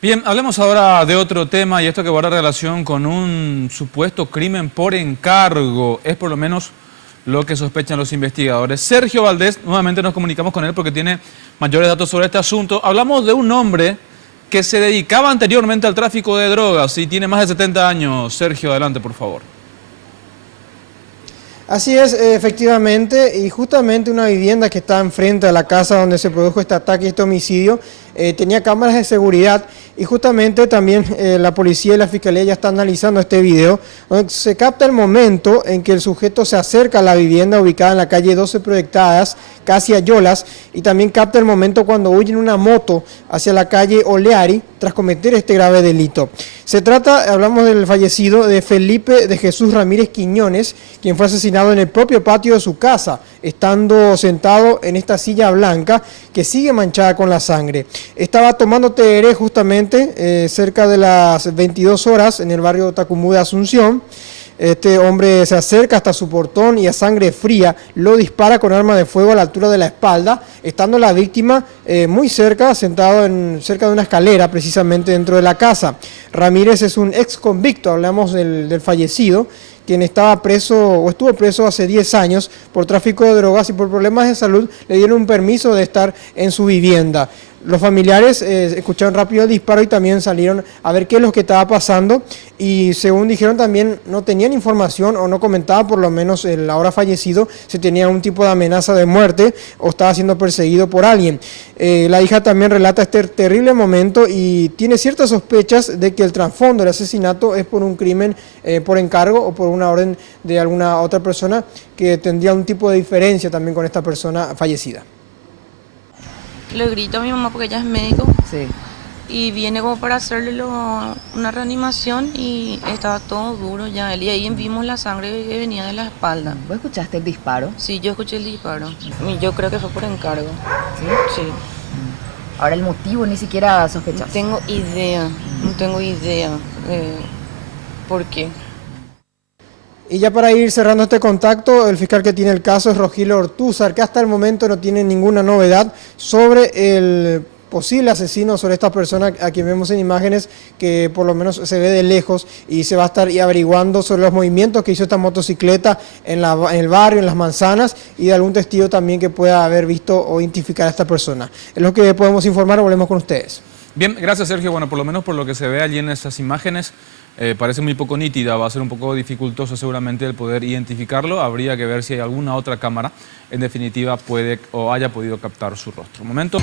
Bien, hablemos ahora de otro tema y esto que guarda relación con un supuesto crimen por encargo. Es por lo menos lo que sospechan los investigadores. Sergio Valdés, nuevamente nos comunicamos con él porque tiene mayores datos sobre este asunto. Hablamos de un hombre que se dedicaba anteriormente al tráfico de drogas y tiene más de 70 años. Sergio, adelante, por favor. Así es, efectivamente, y justamente una vivienda que está enfrente a la casa donde se produjo este ataque y este homicidio, tenía cámaras de seguridad y justamente también la policía y la fiscalía ya están analizando este video, donde se capta el momento en que el sujeto se acerca a la vivienda ubicada en la calle 12 Proyectadas, casi Ayolas, y también capta el momento cuando huye en una moto hacia la calle Oleari tras cometer este grave delito. Se trata, hablamos del fallecido, de Felipe de Jesús Ramírez Quiñones, quien fue asesinado en el propio patio de su casa, estando sentado en esta silla blanca que sigue manchada con la sangre. Estaba tomando tereré justamente cerca de las 22 horas en el barrio Tacumú de Asunción. Este hombre se acerca hasta su portón y a sangre fría lo dispara con arma de fuego a la altura de la espalda, estando la víctima muy cerca, sentado cerca de una escalera, precisamente dentro de la casa. Ramírez es un ex convicto, hablamos del fallecido, quien estaba preso o estuvo preso hace 10 años por tráfico de drogas y por problemas de salud le dieron un permiso de estar en su vivienda. Los familiares escucharon rápido el disparo y también salieron a ver qué es lo que estaba pasando y según dijeron también no tenían información o no comentaba por lo menos el ahora fallecido si tenía un tipo de amenaza de muerte o estaba siendo perseguido por alguien. La hija también relata este terrible momento y tiene ciertas sospechas de que el trasfondo del asesinato es por un crimen por encargo o por una orden de alguna otra persona que tendría un tipo de diferencia también con esta persona fallecida. Le grito a mi mamá porque ella es médico. Sí. Y viene como para hacerle una reanimación y estaba todo duro ya. Y ahí vimos la sangre que venía de la espalda. ¿Vos escuchaste el disparo? Sí, yo escuché el disparo. Y yo creo que fue por encargo. Sí. Sí. Ahora el motivo ni siquiera No sospechás. tengo idea, no tengo idea por qué. Y ya para ir cerrando este contacto, el fiscal que tiene el caso es Rogelio Ortúzar, que hasta el momento no tiene ninguna novedad sobre el posible asesino, sobre esta persona a quien vemos en imágenes que por lo menos se ve de lejos y se va a estar averiguando sobre los movimientos que hizo esta motocicleta en el barrio, en las manzanas y de algún testigo también que pueda haber visto o identificar a esta persona. Es lo que podemos informar, volvemos con ustedes. Bien, gracias Sergio. Bueno, por lo menos por lo que se ve allí en estas imágenes, parece muy poco nítida, va a ser un poco dificultoso seguramente el poder identificarlo. Habría que ver si hay alguna otra cámara, en definitiva, puede o haya podido captar su rostro. Un momento.